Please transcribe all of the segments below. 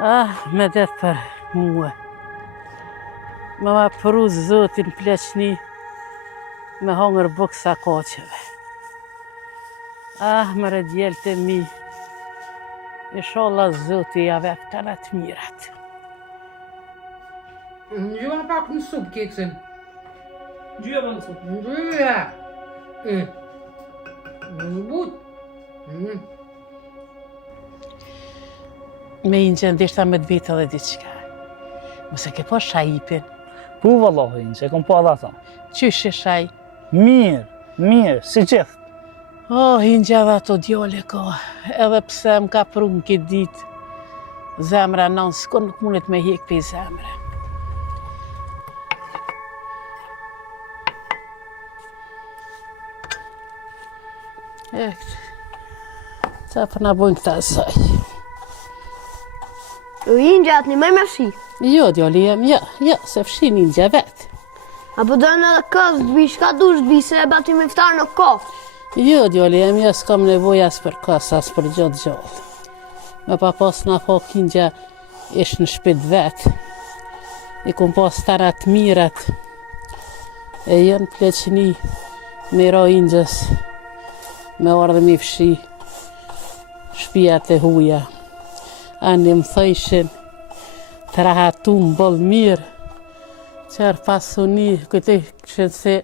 Me det për mua. Me ma përu zotin pleqni me hongër buksa koqeve. Më redjel të mi. Inshallah zoti jave të në të mirat. Gjua pak në supë keksin. Gjyja më në supë. Gjua. Në but. Me inqen dishta me të vita dhe diqka. Mëse ke po shajipin. Po vallahi, që kom po adha tha. Qysh e shaj? Mirë, si gjithë. Hinxha dhe ato djole ko. Edhe pse më ka pru në këtë dit. Zemra nënë, s'ko nuk mundet me hek për zemre. Qa për nga bojnë këta zoj. U hinxha atë një me me fshi. Jo, djoli jem, jo, se fshin hinxha vetë. Apo do në edhe kësë të bi, shka dush të bi, se e bati me ftarë në kofë. Jo, djoli jem, jo, s'kam nevoj as për kësë, as për gjotë gjallë. Me pa pas nga po hinxha ish në shpit vetë. I kum pas tarat mirat. E jënë pleqni me ra hinxhës. Me ardhe mi fshi shpijat e huja. Ani më thëjshin të rahatu më bolë mirë, qërë pasuni, këtë këshën se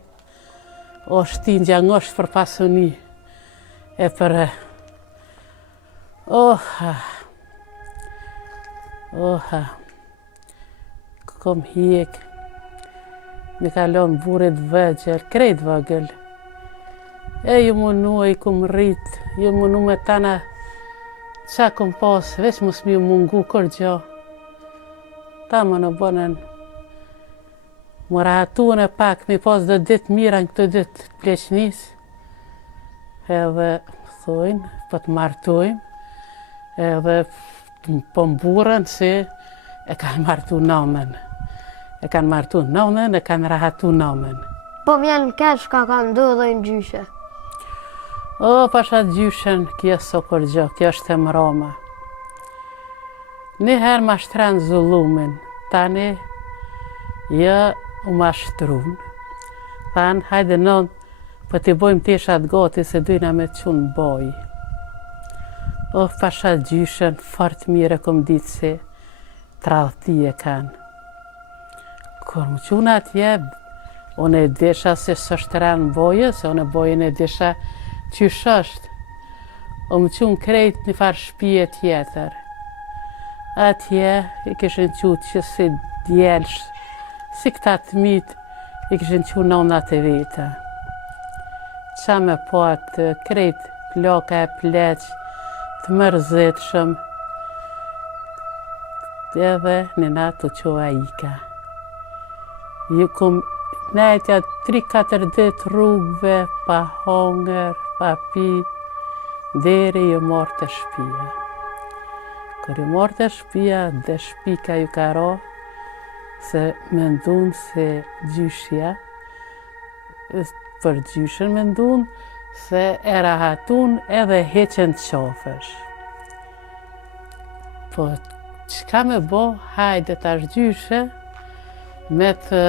është ti në gjangosht për pasuni, e për kom hjek, mi kalon burit vëgjel, krejt vëgjel, e ju munu e i kum rrit, ju munu me tana, qa kom pas, veç mos mi mungu kër gjo. Ta më në bonën, më rahatun e pak, mi pas dhe dit mira në këtë dit pleqnis. Edhe thojnë, po të martojmë, edhe po mburën se e kanë martu namen. E kanë martu namen, e kanë rahatu namen. Po vjen keq ka ndodhe në gjyshe. Pasha gjyshen, kjo so kur gjo, kjo është e mroma. Njëherë ma shtrenë zullumin, tani, jo u ma shtrun. Thanë, hajde nënë, po t'i bojmë teshat gati se dujna me qunë boj. Pasha gjyshen, fort mire kom ditë se tradhti e kanë. Kur më qunë atje, unë e desha se së shtrenë bojë, se unë e bojën e desha qysh është. O më qunë krejt një farë shpije tjetër. Atje i këshën qutë që si djelsh, si këta të mitë, i këshën qunë nonat e vete. Qa me po atë krejt ploka e pleq, të mërzitshëm, edhe në natë të qoa ika. Ju kom nejtja 3-4 ditë rrugve, pa hongër, pa pi, deri ju morë të shpia. Kër ju morë të shpia, dhe shpika ju ka ro, se me ndunë se gjyshja, për gjyshen me ndunë, se e rahatun edhe heqen të qofësh. Po, qka me bo, hajde tash gjyshe, me të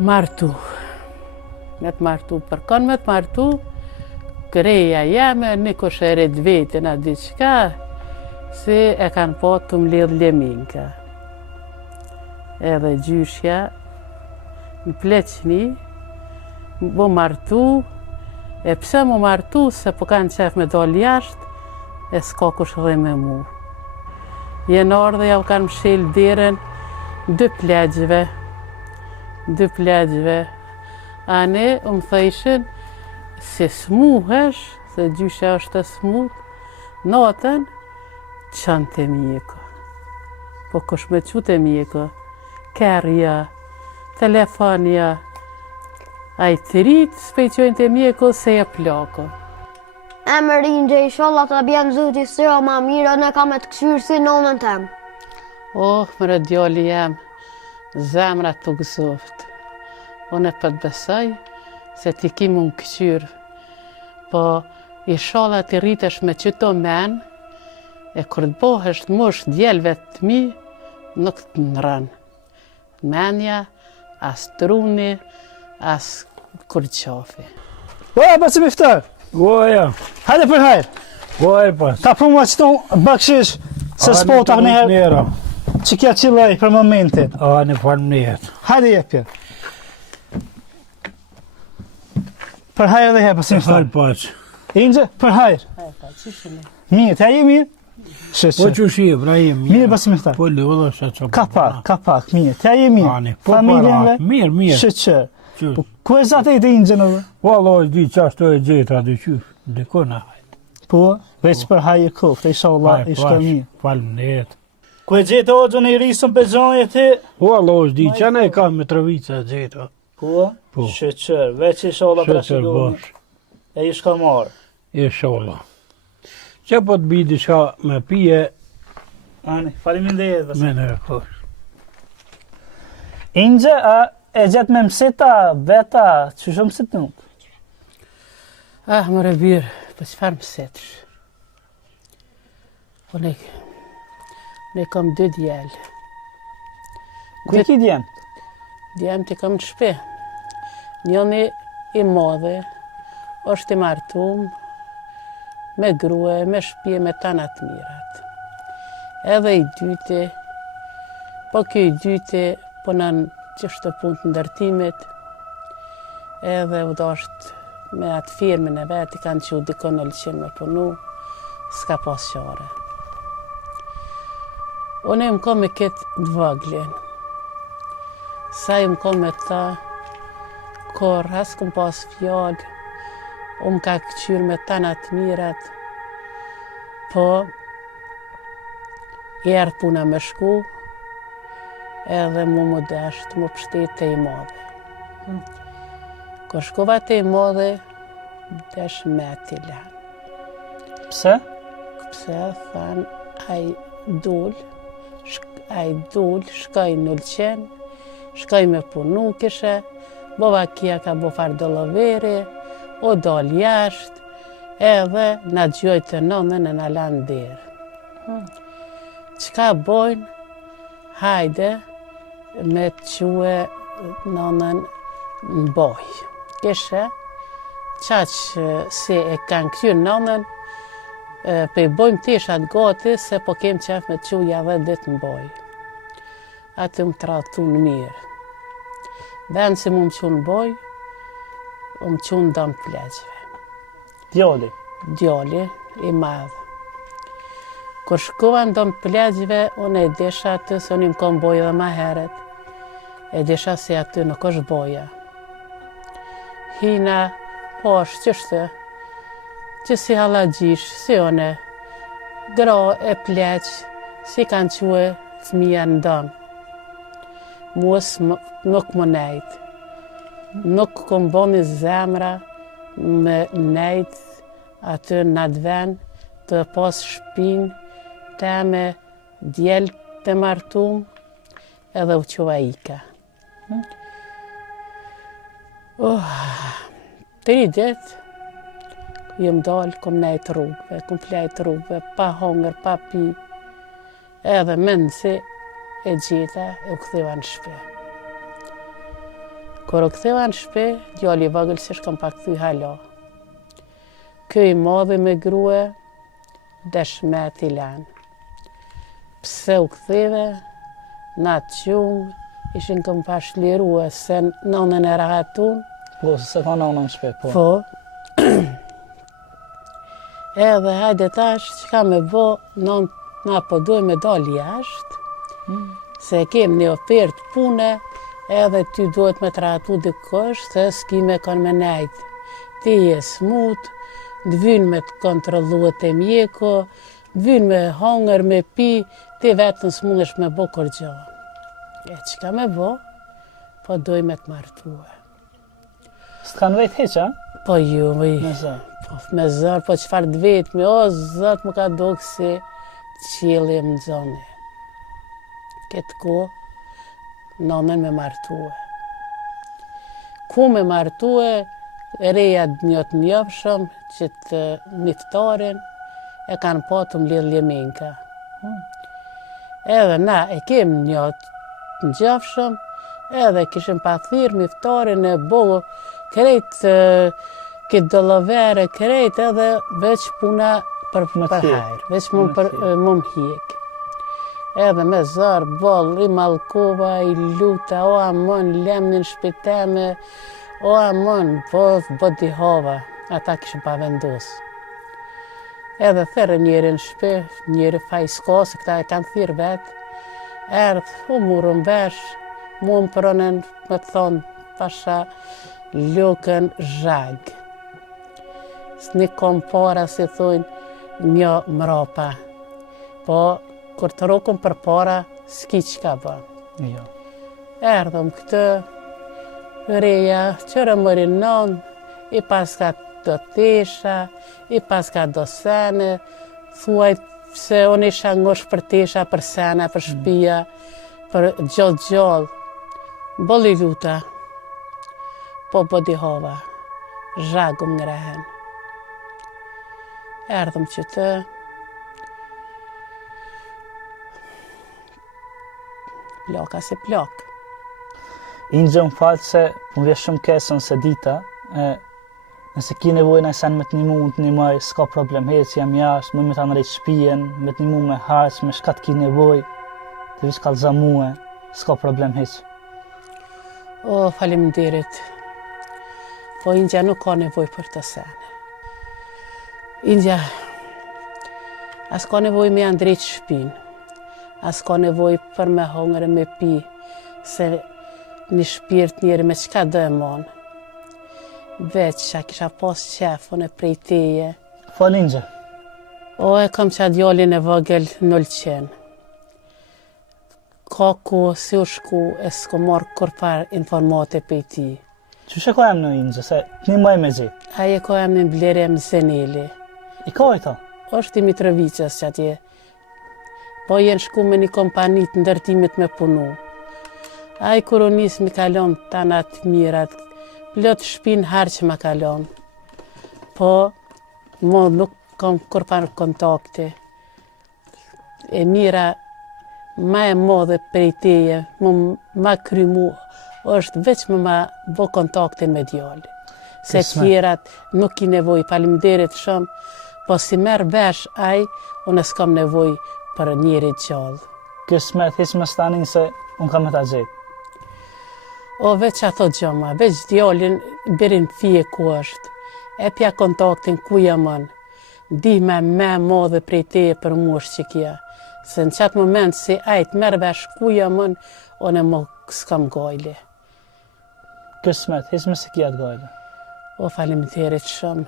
martu. Me të martu, për kanë me të martu, kreja jeme, një kosherit vetin a diqka, se e kanë po të mledh leminka. Edhe gjyshja, në pleqni, më martu, e pse më martu, se po kanë qef me dole jashtë, e s'ka kush dhe me mu. Jenë ardhe ja u kanë mshil diren, 2 plegjve. Ane, më thëjshin, se smuhesh, se gjysha është të smut, natën, qënë të mjeko. Po kush me qu të mjeko, kerja, telefonja, a i të rritë, s'pejqojnë të mjeko, se e plako. E më rinjë, i sholla të bjenë zuti sëra ma mira, ne ka me të këshyrë si nonën tem. Më djali jam, zemra të gëzoft. Unë e për të besoj, se ti ki më në këqyrë, po i sholla të rritesh me qëto men, E kur të bohesh të mosh djelve të mi, nuk të nërën. Menja, as truni, as kur qafi. Goja pas miftar. Goja. Hajde për hajr. Goja pas. Ta puma që ton bakshish se s'pota në herë. Nera. Që kja qilaj për momentin. A në falënderit. Hajde jepje. Për hajr edhe he pas miftar. Fal pas. Inxhe, për hajr. Mirë, ta je mirë? Po që shi, Ibrahim. Mirë pas miftar. Po lodha sa që Ka pak, mirë. Ta je mirë. Ani, po Familjenve? Mirë. Shëqër. Që. Po ku e zate i të inxhe në dhe? Valla është di qashtu e gjeta dhe që. Dikona. Po, veç për hajr koft, inshallah, ishka mirë. Falënderit. Ku e gjete o gjën e risën për gjën e ti? Valla është di që ne kam me Trovica gjeta. Po? Po. Shëqër, veç inshallah Shëqër brashigoni. bash. E ishka marë. Inshallah. Që po të bidi shka me pije, Ani, faleminderit. me në kosh. Inxhe, a e gjetë me mësita, veta, që shumë mësit nuk? Ah, më rëbirë, për qëfar mësetësh? Ne kam 2 djellë. Ku e ki djenë? Djemë të kam në shpe. Njëni i madhe, është i martum, me grue, me shpje, me tanat mirat. Edhe i dyti, po kjo i dyti, po në qështë të punë të ndërtimit, edhe u dashtë me atë firmin e vetë, i kanë që u dikon në lëqen me punu, s'ka pas qare. Unë e më kom me këtë dvaglin. Sa i më kom me ta, kor, as këm pas fjallë, më ka këqyrë me tanat mirat, po, i erdhë puna me shku, edhe mu deshtë, mu pështet të i madhe. Kër shkova të i madhe, desh me t'i lanë. Pse? Pse, thanë, a i dul, shkoj në lëqen, shkoj me punu kishe, bova kia ka bo farë doloveri, o dal jashtë, edhe na gjoj të nënën e na lanë derë. Qka bojnë, hajde me të quë nënën në boj. Kishe, qaq si e kanë këqyrë nënën, pe i bojmë tishat gati, se po kem qef me të quja dhe ditë në boj. Atë më tratu në mirë. Venë si mu më qunë në boj, më qunë dëmë pleqve. Djali. Djali i madhë. Kër shkova në dëmë pleqve, unë e desha aty, se unë im kom bojë dhe ma heret. E desha se aty nuk është boja. Hina, po është qështë, që si halagjish, si one, gra e pleq, si kanë quë fëmija në dëmë. Muës nuk më nejtë. Nuk kom boni zemra me nejtë aty në atë vend të pas shpinë të me djelë të martum edhe u quva ika. Të i ditë, jem dalë, kom nejtë rrugëve, kom plejtë rrugëve, pa hongër, pa pi, edhe mendësi e gjitha e u këthiva në shpe. Kër u këthiva në shpe, djali i vogël si shkom pa këthy hala. Kë i madhe me grue, desh me t'i lanë. Pse u këthive, na të qumë, ishin këm pa shlirue, se nënën e rahatun. Po, se ka nënën shpe, po. Po. Edhe hajde tash, që ka me bo, na po dojmë me dalë jashtë, se kem një ofertë pune, edhe ty duhet me tratu dikosh, se s'ki me kanë me nejtë. Ti je smut, të vynë me të kontrolluat e mjeko, të vynë me hangër, me pi, ti vetën s'mundesh me bo kur gjo. E që ka me bo, po doj me të martue. S'kan vetë heqa? Po ju, Me zë. po me zër, po qëfar të vetëmi, o zët më ka do kësi qili më zoni. Këtë ko, nënën me martue. Ku me martue, reja njët njëfshëm, që të miftarin, e kanë patu mbledh Ljemenka. Edhe na e kem një të ngjafshëm, edhe kishim pa thirr miftarin e bogo krejt këtë dollavere krejt edhe veç puna për hajër, veç më hjek. Edhe me zarë, boll, i malkova, i luta, o amon, lemnin shpiteme, o amon, bodi hava, ata kishim pa vendos. Edhe thërë njeri në shpe, njeri faj s'ka, se këta e kanë thirë vetë, erdhë, u murën vesh, mu më pronën, me thonë, pasha, lukën zhag. S'ni kom para, si thonë, një mrapa. Po, kur të rokëm për para, s'ki qka ba. Jo. Erdhëm këtë, reja, qërë mëri non, i paska do tesha, i paska do sene, thuaj se unë isha ngosh për tesha, për sena, për shpia, për gjallë. Boli luta, po bodi hova, zhagum ngrehen. Erdhëm që të, plaka si plak. Inxë më falë se më vje shumë kesën se dita, nëse ki nevojë në sen me të një mund të një maj, s'ka problem hec, jam jashtë, më me të anërejt shpijen, me të një mund me harq, me shkat ki nevojë, të vish kalza muë, s'ka problem hec. O, faleminderit. Po Inxja nuk ka nevojë për të sene. Inxja, as ka nevojë me andrejt shpinë, as ka nevojë për me hongre me pi, se një shpirt njeri me qka do e monë. Veç që kisha pas qefën e prej teje. Fal Inxja. O, e kam qa djallin e vogël 0 Ka ku si u shku e s'ko marrë kurfar informate për ti. Qyshe ka em në Inxja, se një maj me zi? Aje ka em në Blerem Zeneli. I ka e ta? Është i Mitrovicës që atje. Po jenë shku me një kompanit ndërtimit me punu. Ai kur u nis mi kalon tanat mirat, plot shpin harq ma kalon. Po, mo nuk kam kurfar kontakte. E mira, ma e modhe prej teje, ma kry mu, është veç me ma bo kontakte me djallë. Se tjerat nuk i nevoj, faleminderit shumë, po si merë vesh aj, unë s'kam nevoj për njeri gjallë. Kismet, hiç më stanin se unë kam e ta gjetë. O, veç ato gjoma, veç djallin birin fije ku është. E pja kontaktin ku jamon, dihme me modhe prej teje për mu është që kja. Se në qatë moment si ajt merë vesh ku jamon, unë më s'kam gajli. Kismet, hiç më si kjatë gajle. O, faleminderit shumë.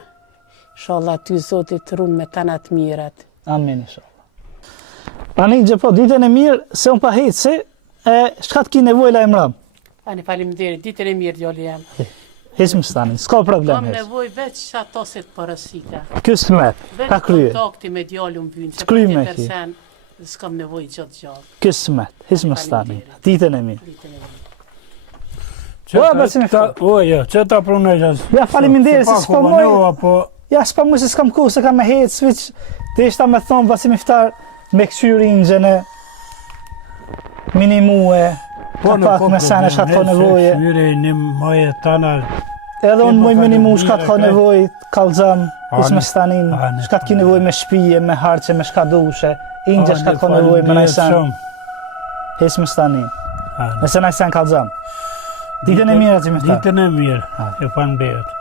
Inshallah ty Zotit runë me tanat mirat. Amin, inshallah. Ani gjë po, ditën e mirë, se unë pa heci, shka të ki nevoj la emram? Ani faleminderit, ditën e mirë djali jam. Hiç më stanin, s'ka problem Kam hec. nevoj veç ato se të përësita. Kismet, ka krye. Veç kontakti me djali më vynë, që S'kryj për me tjetër ki. sen, s'kam nevoj gjatë gjallë. Kismet, hiç më stanin. Ditën e mirë. Ditën e mirë. O, besim e fta. O, jo, që ta prunoj që... Ja, faleminderit, se s'po moj. Po, Ja, s'pa mu se s'kam ku, se kam me hec, veç të ishta me thonë, basim iftar me këqyri Inxjën e minimue, ka pak me sene shka të ka nevoje. Shmire një maje tana... Edhe unë moj minimu shka të ka nevoj, kalzam, is me Ani, stanin, ani, shka të ki nevoj me shpije, me harqe, me shka dushe, Inxja shka të ka nevoj me najsan, hes me stanin, nëse najsan kalzam. Ditën e mirë atë me iftar. Ditën e mirë, e fanë behet.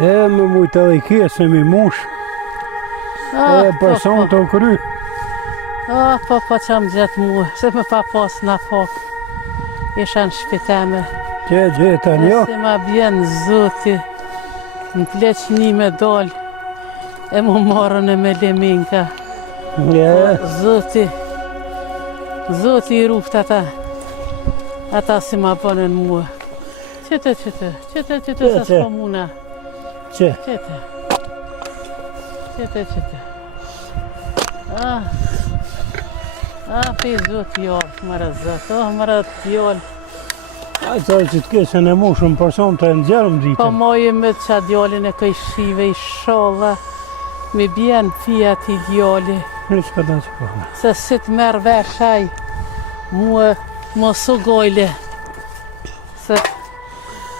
E me mujtë edhe i kje se mi mush, e person të kry. Po qam gjatë mu, se me pa pas në fok. Isha në shpiteme. Që gjetën jo, Si ma bjen zoti, në pleq një me dollë, e mu marrën e me leminka. Zoti i ruft ata si ma bënën mua. Qëtë, sa s'po muna. që? Qëtë. Pe zot djallë, mërë zot, mërë djallë. Ai sa që të kesën e mushën person të nxjerëm Po ditën. moje me qa djallin e këj shive i sholla, me bjen fia ti djalli. Në që ka da që përna. Se si të merë vesh aj, mua mos u gojle. Se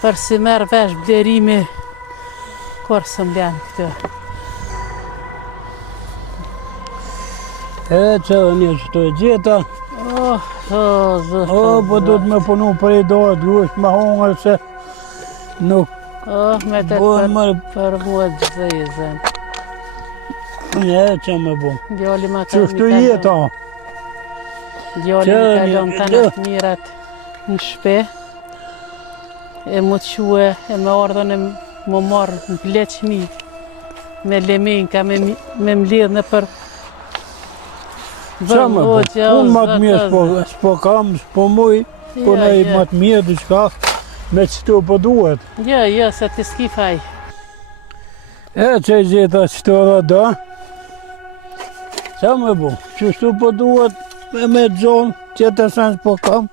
për si merë vesh blerimi, kur së mblen këtë. E që dhe një që të e gjeta, Zot. po du të me punu për i dorë, grush ma hongër se nuk Me të bojnë më për mua gjëzën. e që me bu. Djalli ma ka Qështu jeta? Djalli Që mi një- kalon të në të mirat në shpe. E mu të quë e me ardhën e më marrë në pleqmi. Me lemenka, me mlidhë në për Qa me bu? Unë ma të mirë s'po kam, s'po muj, po Ja, nej ja. ma të mirë diçka me qëtu po duhet. Jo, se ti s'ki faj. E që i gjeta qëtu edhe do, qa me bu? Qështu po duhet me gjonë, qëtër sen s'po kam,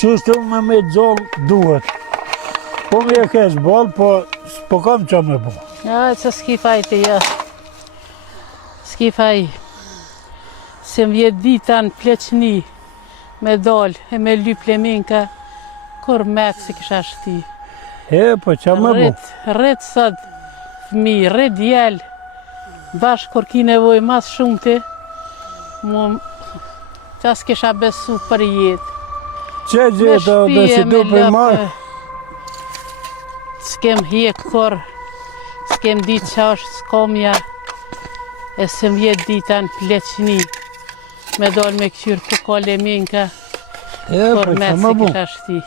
qështu me gjonë duhet. Po më e kesh bol, po s'po kam qa me bu. Ja, që s'ki faj të ja. S'ki faj. Se më vjetë dita në pleqni, me dal e me lyp lemenka, kur metë si kisha shti. E, po qa me bu? Rrit sot fëmi, rrit djel, bashkë kur ki nevoj mas shumë ti, qa s'kisha besu për jetë. Që gjeta dhe si du për marë? S'kem hjek kur, s'kem ditë qa është s'komja, e se më vjetë dita në pleqni, me dal me këqyrë ku ka lemenka, E, kur po qa metë me si bu? kisha shti.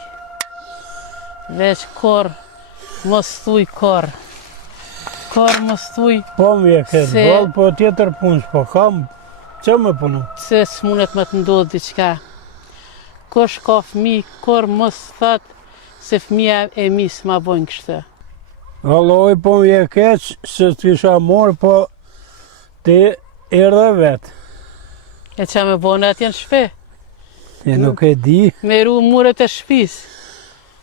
Veç kur, mos thuj kur. Kur mos thuj Po më e kesh Se- bol, po tjetër punë s'po kam, qa me punu? se s'munet me të ndodhë diqka. Kush ka fëmi, kur mos thot se fëmija e mi s'ma bojnë kështë. Alloj, po më e keq se t'kisha morë, po ti erdhe vetë. E qa me bojnë atje në shpe, E nuk e di. me ru muret e shpis.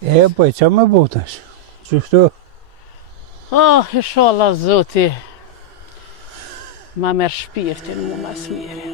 E, po e qa me butash? Qështu? Oh, inshallah zoti, ma merë shpirtin mu mas mirë.